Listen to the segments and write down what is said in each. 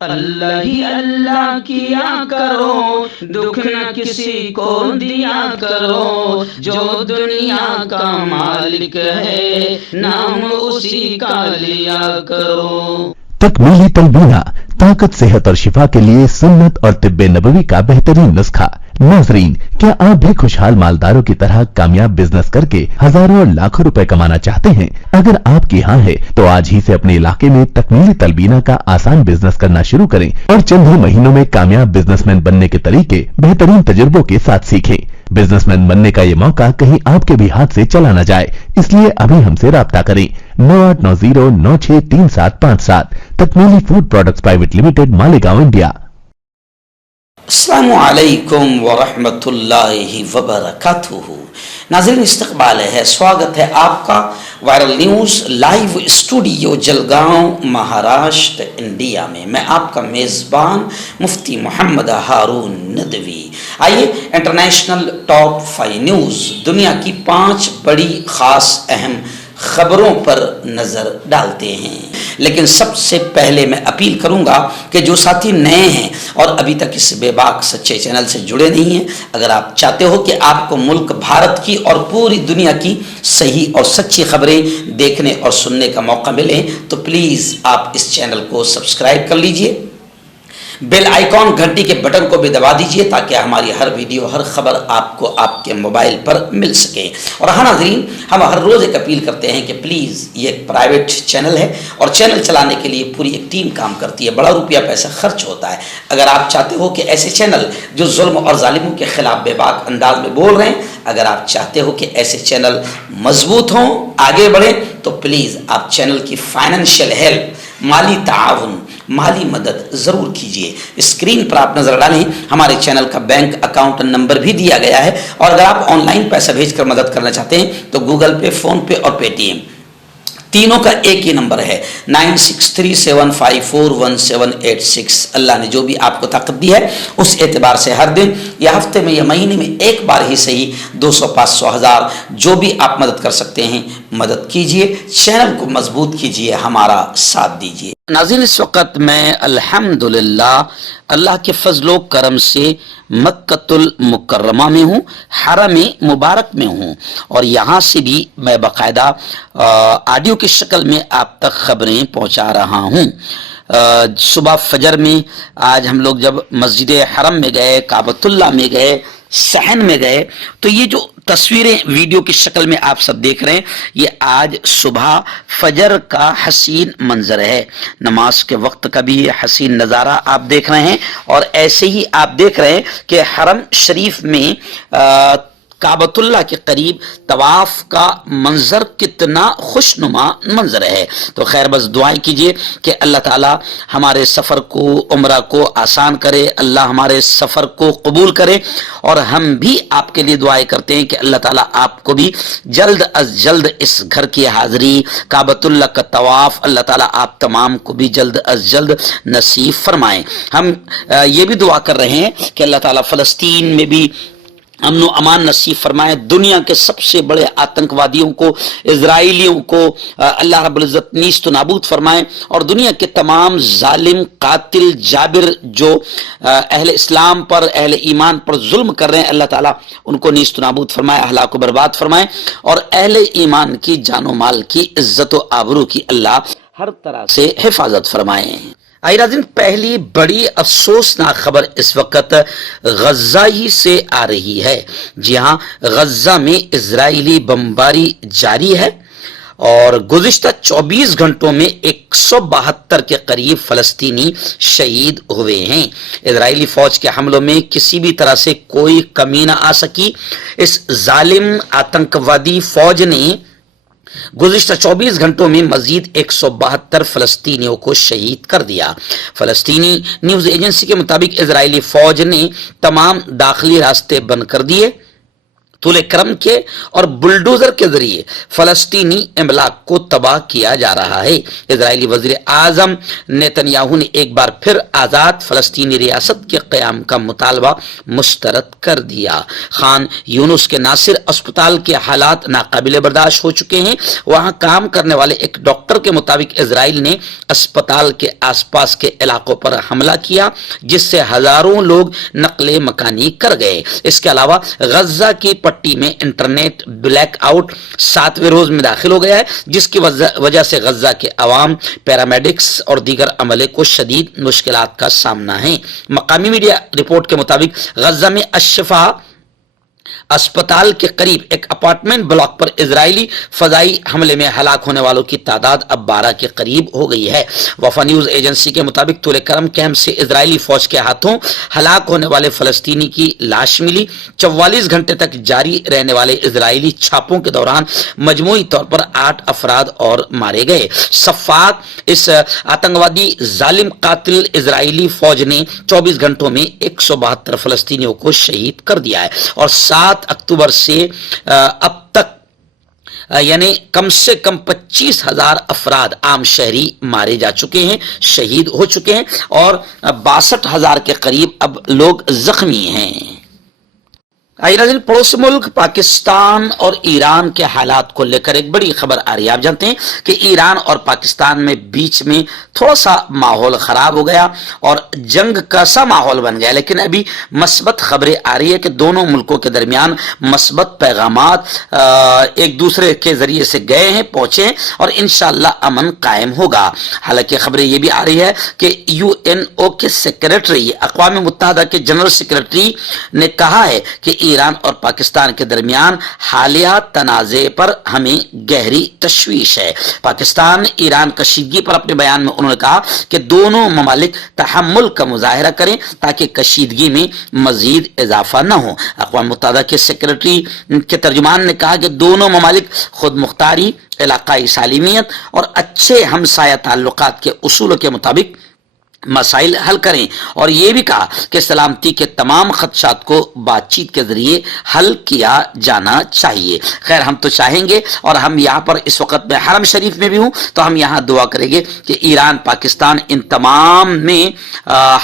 اللہ ہی اللہ کیا کرو، دکھ نہ کسی کو دیا کرو، جو دنیا کا مالک ہے نام اسی کا لیا کرو۔ تکمیلی تلبینہ، طاقت، صحت اور شفا کے لیے سنت اور طب نبوی کا بہترین نسخہ۔ ناظرین، کیا آپ بھی خوشحال مالداروں کی طرح کامیاب بزنس کر کے ہزاروں اور لاکھوں روپے کمانا چاہتے ہیں؟ اگر آپ کی ہاں ہے تو آج ہی سے اپنے علاقے میں تکمیلی تلبینہ کا آسان بزنس کرنا شروع کریں اور چند ہی مہینوں میں کامیاب بزنس مین بننے کے طریقے بہترین تجربوں کے ساتھ سیکھیں۔ بزنس مین بننے کا یہ موقع کہیں آپ کے بھی ہاتھ سے چلا نہ جائے، اس لیے ابھی ہم سے رابطہ کریں۔ 9890963757 تکمیلی food products private limited, Malegaon, India. السلام علیکم ورحمۃ اللہ وبرکاتہ۔ ناظرین، استقبال ہے، سواگت ہے آپ کا viral news live studio Jalgaon, Maharashtra, India میں۔ میں آپ کا میزبان مفتی محمد ہارون ندوی۔ آئیے انٹرنیشنل ٹاپ 5 نیوز، دنیا کی 5 بڑی خاص اہم خبروں پر نظر ڈالتے ہیں۔ لیکن سب سے پہلے میں اپیل کروں گا کہ جو ساتھی نئے ہیں اور ابھی تک اس بے باک سچے چینل سے جڑے نہیں ہیں، اگر آپ چاہتے ہو کہ آپ کو ملک بھارت کی اور پوری دنیا کی صحیح اور سچی خبریں دیکھنے اور سننے کا موقع ملے تو پلیز آپ اس چینل کو سبسکرائب کر لیجئے، بیل آئیکن گھنٹی کے بٹن کو بھی دبا دیجئے تاکہ ہماری ہر ویڈیو، ہر خبر آپ کو آپ کے موبائل پر مل سکے۔ اور ہاں ناظرین، ہم ہر روز ایک اپیل کرتے ہیں کہ پلیز، یہ ایک پرائیویٹ چینل ہے اور چینل چلانے کے لیے پوری ایک ٹیم کام کرتی ہے، بڑا روپیہ پیسہ خرچ ہوتا ہے۔ اگر آپ چاہتے ہو کہ ایسے چینل جو ظلم اور ظالموں کے خلاف بے باک انداز میں بول رہے ہیں، اگر آپ چاہتے ہو کہ ایسے چینل مضبوط ہوں، آگے بڑھیں، تو پلیز آپ چینل کی فائنینشیل ہیلپ، مالی تعاون، مالی مدد ضرور کیجیے۔ اسکرین پر آپ نظر ڈالیں، ہمارے چینل کا بینک اکاؤنٹ نمبر بھی دیا گیا ہے، اور اگر آپ آن لائن پیسہ بھیج کر مدد کرنا چاہتے ہیں تو گوگل پے، فون پے اور پے ٹی ایم تینوں کا ایک ہی نمبر ہے، 9637541786۔ اللہ نے جو بھی آپ کو طاقت دی ہے اس اعتبار سے ہر دن یا ہفتے میں یا مہینے میں ایک بار ہی صحیح 200، 500، 1000 جو بھی آپ مدد کر سکتے ہیں مدد کیجئے، چینل کو مضبوط کیجئے، ہمارا ساتھ دیجئے۔ ناظرین، اس وقت میں الحمدللہ اللہ کے فضل و کرم سے مکۃ المکرمہ میں ہوں، حرم مبارک میں ہوں، اور یہاں سے بھی میں باقاعدہ آڈیو کی شکل میں آپ تک خبریں پہنچا رہا ہوں۔ صبح فجر میں آج ہم لوگ جب مسجد حرم میں گئے، کعبۃ اللہ میں گئے، صحن میں گئے، تو یہ جو تصویریں ویڈیو کی شکل میں آپ سب دیکھ رہے ہیں، یہ آج صبح فجر کا حسین منظر ہے۔ نماز کے وقت کا بھی یہ حسین نظارہ آپ دیکھ رہے ہیں، اور ایسے ہی آپ دیکھ رہے ہیں کہ حرم شریف میں کعبۃ اللہ کے قریب طواف کا منظر کتنا خوشنما منظر ہے۔ تو خیر بس دعائیں کیجئے کہ اللہ تعالی ہمارے سفر کو، عمرہ کو آسان کرے، اللہ ہمارے سفر کو قبول کرے، اور ہم بھی آپ کے لیے دعائیں کرتے ہیں کہ اللہ تعالی آپ کو بھی جلد از جلد اس گھر کی حاضری، کعبۃ اللہ کا طواف، اللہ تعالی آپ تمام کو بھی جلد از جلد نصیب فرمائیں۔ ہم یہ بھی دعا کر رہے ہیں کہ اللہ تعالی فلسطین میں بھی امن و امان نصیب فرمائے، دنیا کے سب سے بڑے آتنکوادیوں کو، اسرائیلیوں کو اللہ رب العزت نیست و نابود فرمائے، اور دنیا کے تمام ظالم، قاتل، جابر جو اہل اسلام پر، اہل ایمان پر ظلم کر رہے ہیں، اللہ تعالیٰ ان کو نیست و نابود فرمائے، ہلاک و برباد فرمائے، اور اہل ایمان کی جان و مال کی عزت و آبرو کی اللہ ہر طرح سے حفاظت فرمائے۔ آئی ناظرین، پہلی بڑی افسوسناک خبر اس وقت غزہ ہی سے آ رہی ہے۔ جی ہاں، غزہ میں اسرائیلی بمباری جاری ہے، اور گزشتہ 24 گھنٹوں میں 172 کے قریب فلسطینی شہید ہوئے ہیں۔ اسرائیلی فوج کے حملوں میں کسی بھی طرح سے کوئی کمی نہ آ سکی۔ اس ظالم آتنکوادی فوج نے گزشتہ 24 گھنٹوں میں مزید 172 فلسطینیوں کو شہید کر دیا۔ فلسطینی نیوز ایجنسی کے مطابق اسرائیلی فوج نے تمام داخلی راستے بند کر دیے، طول کرم کے اور بلڈوزر کے ذریعے فلسطینی املاک کو تباہ کیا جا رہا ہے۔ اسرائیلی وزیر اعظم نیتن یاہو نے ایک بار پھر آزاد فلسطینی ریاست کے قیام کا مطالبہ مسترد کر دیا۔ خان یونس کے ناصر اسپتال کے حالات ناقابل برداشت ہو چکے ہیں۔ وہاں کام کرنے والے ایک ڈاکٹر کے مطابق اسرائیل نے اسپتال کے آس پاس کے علاقوں پر حملہ کیا، جس سے ہزاروں لوگ نقل مکانی کر گئے۔ اس کے علاوہ غزہ کی پٹی میں انٹرنیٹ بلیک آؤٹ 7ویں روز میں داخل ہو گیا ہے، جس کی وجہ سے غزہ کے عوام، پیرامیڈکس اور دیگر عملے کو شدید مشکلات کا سامنا ہے۔ مقامی میڈیا رپورٹ کے مطابق غزہ میں الشفا اسپتال کے قریب ایک اپارٹمنٹ بلاک پر اسرائیلی فضائی حملے میں ہلاک ہونے والوں کی تعداد اب 12 کے قریب ہو گئی ہے۔ وفا نیوز ایجنسی کے مطابق طول کرم کیمپ سے اسرائیلی فوج کے ہاتھوں ہلاک ہونے والے فلسطینی کی لاش ملی۔ 44 گھنٹے تک جاری رہنے والے اسرائیلی چھاپوں کے دوران مجموعی طور پر 8 افراد اور مارے گئے۔ صفاق، اس آتنکوادی ظالم قاتل اسرائیلی فوج نے 24 گھنٹوں میں 172 فلسطینیوں کو شہید کر دیا ہے اور 7 اکتوبر سے اب تک یعنی کم سے کم 25,000 افراد عام شہری مارے جا چکے ہیں، شہید ہو چکے ہیں اور 62,000 کے قریب اب لوگ زخمی ہیں۔ آئیے ناظرین، پڑوسی ملک پاکستان اور ایران کے حالات کو لے کر ایک بڑی خبر آ رہی ہے۔ آپ جانتے ہیں کہ ایران اور پاکستان میں بیچ میں تھوڑا سا ماحول خراب ہو گیا اور جنگ کا سا ماحول بن گیا، لیکن ابھی مثبت خبریں آ رہی ہے کہ دونوں ملکوں کے درمیان مثبت پیغامات ایک دوسرے کے ذریعے سے گئے ہیں، پہنچے ہیں اور انشاءاللہ امن قائم ہوگا۔ حالانکہ خبریں یہ بھی آ رہی ہے کہ UNO کے سیکریٹری، اقوام متحدہ کے جنرل سیکریٹری نے کہا ہے کہ ایران اور پاکستان کے درمیان حالیہ تنازع پر ہمیں گہری تشویش ہے۔ پاکستان ایران کشیدگی پر اپنے بیان میں انہوں نے کہا کہ دونوں ممالک تحمل کا مظاہرہ کریں تاکہ کشیدگی میں مزید اضافہ نہ ہو۔ اقوام متحدہ کے سیکریٹری کے ترجمان نے کہا کہ دونوں ممالک خود مختاری، علاقائی سالمیت اور اچھے ہمسایہ تعلقات کے اصولوں کے مطابق مسائل حل کریں اور یہ بھی کہا کہ سلامتی کے تمام خدشات کو بات چیت کے ذریعے حل کیا جانا چاہیے۔ خیر، ہم تو چاہیں گے اور ہم یہاں پر اس وقت میں حرم شریف میں بھی ہوں تو ہم یہاں دعا کریں گے کہ ایران پاکستان ان تمام میں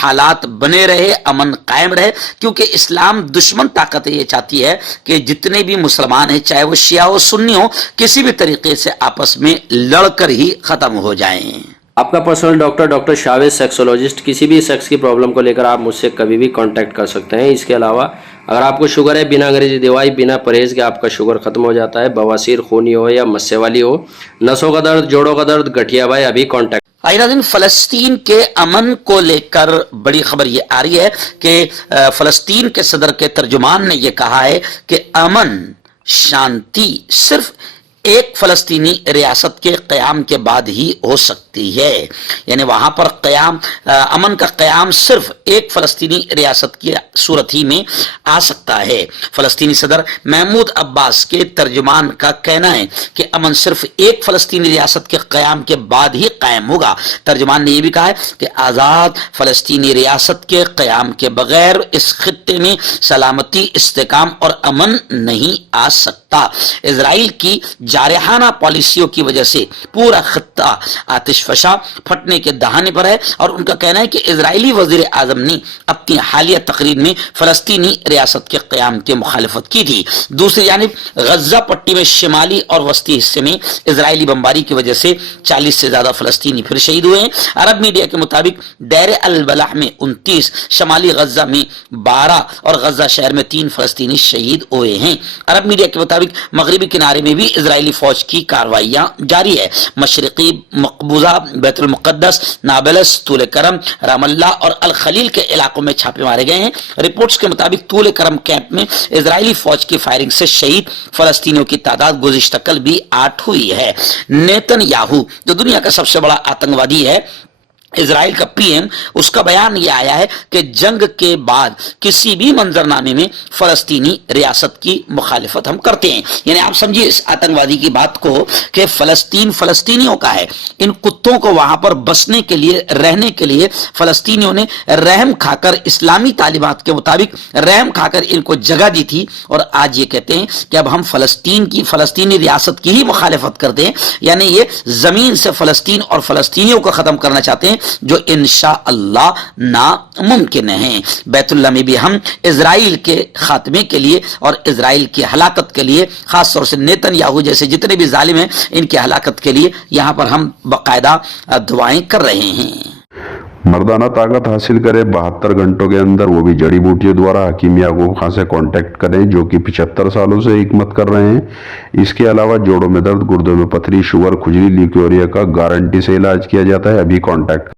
حالات بنے رہے، امن قائم رہے، کیونکہ اسلام دشمن طاقت یہ چاہتی ہے کہ جتنے بھی مسلمان ہیں، چاہے وہ شیعہ و سنی ہو، کسی بھی طریقے سے آپس میں لڑ کر ہی ختم ہو جائیں۔ آپ کا پرسنل ڈاکٹر شاویز سیکسولوجسٹ، کسی بھی سیکس کی پرابلم کو لے کر آپ مجھ سے کبھی بھی کانٹیکٹ کر سکتے ہیں۔ اس کے علاوہ اگر آپ کو شوگر ہے، بنا انگریزی دوائی، بنا پرہیز کے آپ کا شوگر ختم ہو جاتا ہے، بواسیر خونی ہو یا مسے والی ہو، نسوں کا درد، جوڑوں کا درد، گٹھیا بھائی، ابھی کانٹیکٹ۔ آئیے ناظرین، فلسطین کے امن کو لے کر بڑی خبر یہ آ رہی ہے کہ فلسطین کے صدر کے ترجمان نے یہ کہا ہے کہ امن، شانتی صرف ایک فلسطینی ریاست کے قیام کے بعد ہی ہو سکتی ہے، یعنی وہاں پر امن کا قیام صرف ایک فلسطینی ریاست کی صورت ہی میں آ سکتا ہے۔ فلسطینی صدر محمود عباس کے ترجمان کا کہنا ہے کہ امن صرف ایک فلسطینی ریاست کے قیام کے بعد ہی قائم ہوگا۔ ترجمان نے یہ بھی کہا ہے کہ آزاد فلسطینی ریاست کے قیام کے بغیر اس خطے میں سلامتی، استحکام اور امن نہیں آ سکتا۔ اسرائیل کی جارحانہ پالیسیوں کی وجہ سے پورا خطہ آتش فشاں، پھٹنے کے دہانے پر ہے اور ان کا کہنا ہے کہ اسرائیلی وزیر اعظم نے اپنی حالیہ تقریر میں فلسطینی ریاست کے قیام کی مخالفت کی تھی۔ دوسری جانب غزہ پٹی میں شمالی اور وسطی حصے میں اسرائیلی بمباری کی وجہ سے 40 سے زیادہ فلسطینی پھر شہید ہوئے ہیں۔ عرب میڈیا کے مطابق دیر البلح میں 29، شمالی غزہ میں 12 اور غزہ شہر میں 3 فلسطینی شہید ہوئے ہیں۔ عرب میڈیا کے مطابق مغربی کنارے میں بھی اسرائیلی فوج کی کارروائیاں جاری ہے۔ مشرقی مقبوضہ بیت المقدس، نابلس، طول کرم، رام اللہ اور الخلیل کے علاقوں میں چھاپے مارے گئے ہیں۔ رپورٹس کے مطابق طول کرم کیمپ میں اسرائیلی فوج کی فائرنگ سے شہید فلسطینیوں کی تعداد گزشتہ کل بھی 8 ہوئی ہے۔ نیتن یاہو جو دنیا کا سب سے بڑا آتنکوادی ہے، اسرائیل کا پی ایم، اس کا بیان یہ آیا ہے کہ جنگ کے بعد کسی بھی منظرنامے میں فلسطینی ریاست کی مخالفت ہم کرتے ہیں. یعنی آپ سمجھیے اس آتنکوادی کی بات کو کہ فلسطین فلسطینیوں کا ہے. ان کتوں کو وہاں پر بسنے کے لیے، رہنے کے لیے فلسطینیوں نے رحم کھا کر، اسلامی تعلیمات کے مطابق رحم کھا کر ان کو جگہ دی تھی، اور آج یہ کہتے ہیں کہ اب ہم فلسطینی ریاست کی ہی مخالفت کرتے ہیں. یعنی یہ زمین سے فلسطین اور فلسطینیوں کو ختم کرنا چاہتے ہیں، جو انشاءاللہ ناممکن ہے. بیت اللہ میں بھی ہم اسرائیل کے خاتمے کے لیے اور اسرائیل کی ہلاکت کے لیے، خاص طور سے نیتن یاہو جیسے جتنے بھی ظالم ہیں، ان کی ہلاکت کے لیے یہاں پر ہم باقاعدہ دعائیں کر رہے ہیں. مردانہ طاقت حاصل کرے 72 گھنٹوں کے اندر، وہ بھی جڑی بوٹیوں دوارا. حکیم یعقوب خان سے کانٹیکٹ کریں جو کہ 75 سالوں سے حکمت کر رہے ہیں. اس کے علاوہ جوڑوں میں درد، گردوں میں پتھری، شوگر، کھجلی، لیکوریا کا گارنٹی سے علاج کیا جاتا ہے. ابھی کانٹیکٹ.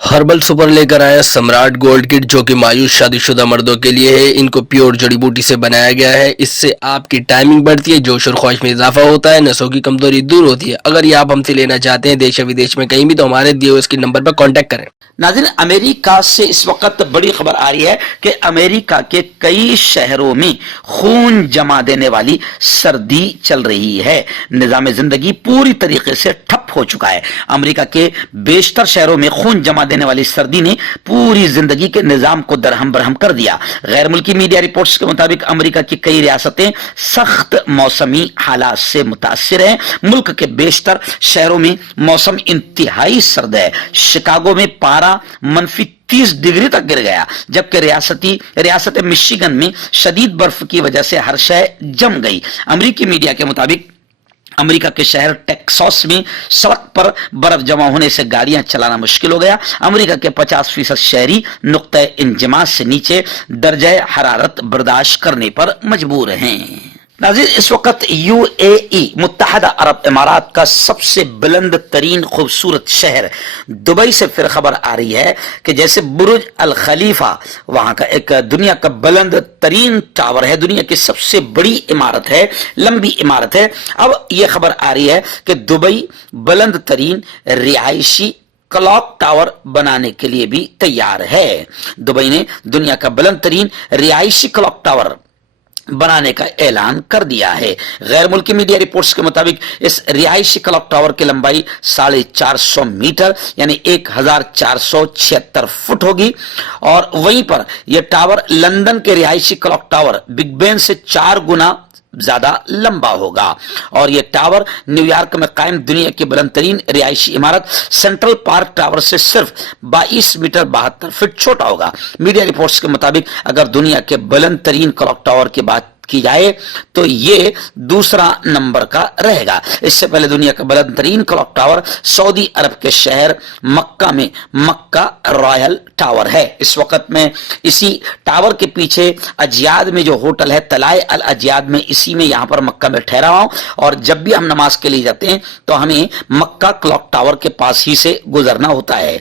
ہربل سپر لے کر آیا سمراٹ گولڈ کٹ، جو کہ مایوس شادی شدہ مردوں کے لیے ہے. ان کو پیور جڑی بوٹی سے بنایا گیا ہے. اس سے آپ کی ٹائمنگ بڑھتی ہے، جوش اور خواہش میں اضافہ ہوتا ہے، نسوں کی کمزوری دور ہوتی ہے. اگر یہ آپ ہم سے لینا چاہتے ہیں دیش و ودیش میں کہیں بھی، تو ہمارے دیے ہوئے اس کے نمبر پر کانٹیکٹ کریں. ناظرین، امریکہ سے اس وقت بڑی خبر آ رہی ہے کہ امریکہ کے کئی شہروں میں خون جما دینے والی سردی چل رہی ہے. نظام زندگی پوری طریقے سے ٹھپ ہو چکا ہے. امریکہ کے بیشتر شہروں میں خون جما دینے والی سردی نے پوری زندگی کے نظام کو درہم برہم کر دیا. غیر ملکی میڈیا رپورٹس کے مطابق امریکہ کی کئی ریاستیں سخت موسمی حالات سے متاثر ہیں. ملک کے بیشتر شہروں میں موسم انتہائی سرد ہے. شکاگو میں پارہ -30 ڈگری تک گر گیا، جبکہ ریاست مشیگن میں شدید برف کی وجہ سے ہر شے جم گئی. امریکی میڈیا کے مطابق امریکہ کے شہر ٹیکساس میں سڑک پر برف جمع ہونے سے گاڑیاں چلانا مشکل ہو گیا. امریکہ کے 50% شہری نقطۂ انجماد سے نیچے درجہ حرارت برداشت کرنے پر مجبور ہیں. ناظرین، اس وقت UAE متحدہ عرب امارات کا سب سے بلند ترین خوبصورت شہر دبئی سے پھر خبر آ رہی ہے کہ جیسے برج الخلیفہ وہاں کا ایک دنیا کا بلند ترین ٹاور ہے، دنیا کی سب سے بڑی عمارت ہے، لمبی عمارت ہے. اب یہ خبر آ رہی ہے کہ دبئی بلند ترین رہائشی کلاک ٹاور بنانے کے لیے بھی تیار ہے. دبئی نے دنیا کا بلند ترین رہائشی کلاک ٹاور بنانے کا اعلان کر دیا ہے. غیر ملکی میڈیا رپورٹس کے مطابق اس رہائشی کلاک ٹاور کی لمبائی 450 میٹر یعنی 1476 فٹ ہوگی، اور وہیں پر یہ ٹاور لندن کے رہائشی کلاک ٹاور بگ بین سے 4 گنا زیادہ لمبا ہوگا. اور یہ ٹاور نیو یارک میں قائم دنیا کی بلند ترین رہائشی عمارت سینٹرل پارک ٹاور سے صرف 22 میٹر 72 فٹ چھوٹا ہوگا. میڈیا رپورٹس کے مطابق اگر دنیا کے بلند ترین کلاک ٹاور کی بات کی جائے تو یہ دوسرا نمبر کا رہے گا. اس سے پہلے دنیا کا بلند ترین کلاک ٹاور سعودی عرب کے شہر مکہ میں مکہ رائل ٹاور ہے. اس وقت میں اسی ٹاور کے پیچھے اجیاد میں جو ہوٹل ہے طلائع الاجیاد میں، اسی میں یہاں پر مکہ میں ٹھہرا ہوں، اور جب بھی ہم نماز کے لیے جاتے ہیں تو ہمیں مکہ کلاک ٹاور کے پاس ہی سے گزرنا ہوتا ہے.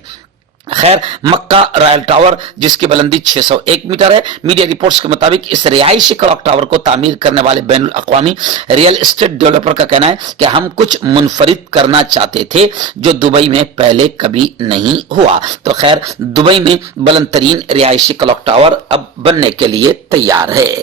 خیر، مکہ رائل ٹاور جس کی بلندی 601 میٹر ہے. میڈیا رپورٹس کے مطابق اس رہائشی کلاک ٹاور کو تعمیر کرنے والے بین الاقوامی ریئل اسٹیٹ ڈیولپر کا کہنا ہے کہ ہم کچھ منفرد کرنا چاہتے تھے جو دبئی میں پہلے کبھی نہیں ہوا. تو خیر، دبئی میں بلند ترین رہائشی کلاک ٹاور اب بننے کے لیے تیار ہے.